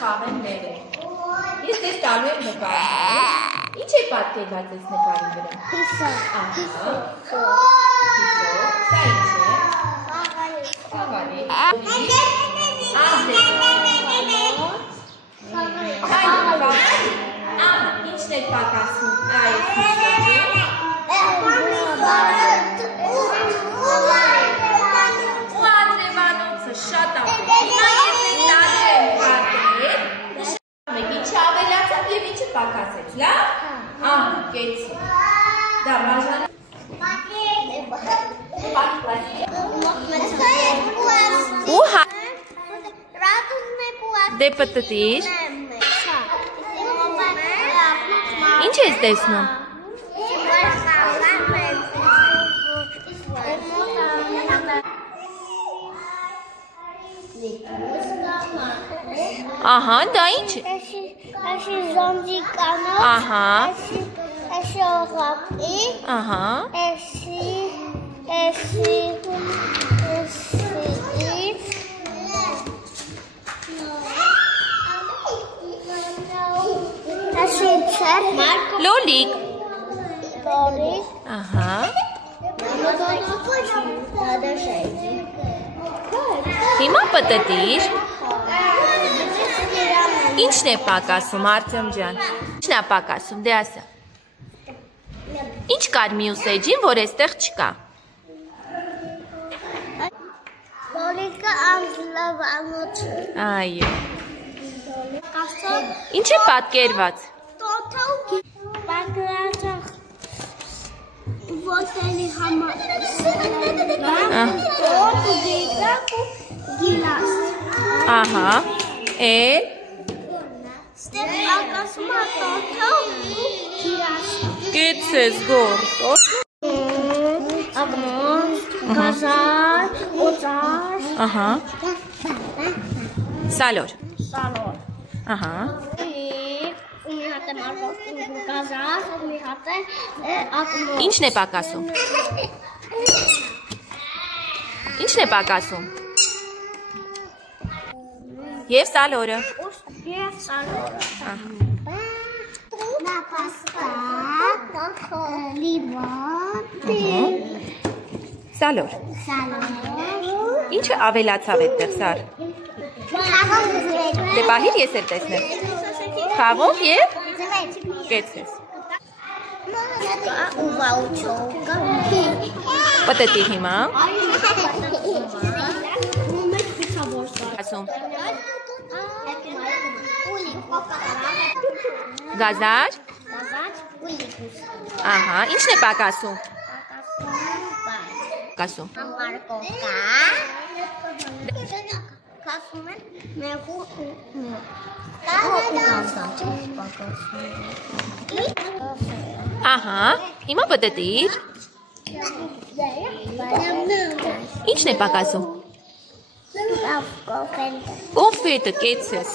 խաղեն ներեն։ Ես ձեզ տալու եմ նկարներ։ Ինչ է պատկերված այս նկարի վրա։ Հիսով։ Սա ինչ է։ Խաղալի։ Ինչն է պակասում այս հիսոջը։ Շատ ապել, հիմա ես ես տալու եմ կարտեր, նշանեք ինչը ավելացավ և ինչը պակասեց, լավ? Կեցի, դա բաժանը դե պտտիր ինչ ես տեսնում? Ահա, դա ինչ է? Էսի զոնդի կանոց, էսի օղապի, էսի լոլիկ հիմա պտտիր ինչն է պակասում, Արտյոմ ջան, ինչն է պակասում, դե ասա ինչ կար մյուս էջին, որ էստեղ չկա լոլիկը անձլավանոց այո ինչ է պատկերված պատկերված ոտելի համար գիլաս ահա էլ ստեղ ակասում ատոթը գիլաս կեցես գորտոս ակմոն գազար օծար ահա սալոր ահա Մի հատ է մարգոտ գազար, մի հատ է ակմոն Ինչն է պակասում? Ինչն է պակասում? Եվ սալորը Եվ սալորը Նապասկա Լիմոն Սալոր Ինչը ավելացավ էդտեղ սար? Դե պահիր ես էլ տեսնեմ Խաղով և կեցես Պտտի հիմա Ասում Գազար Ահա, ինչն է պակասում? Պակասում Կասում են մեղու Ահա, հիմա պտտիր Ինչն է պակասում? Կոնֆետը կեցես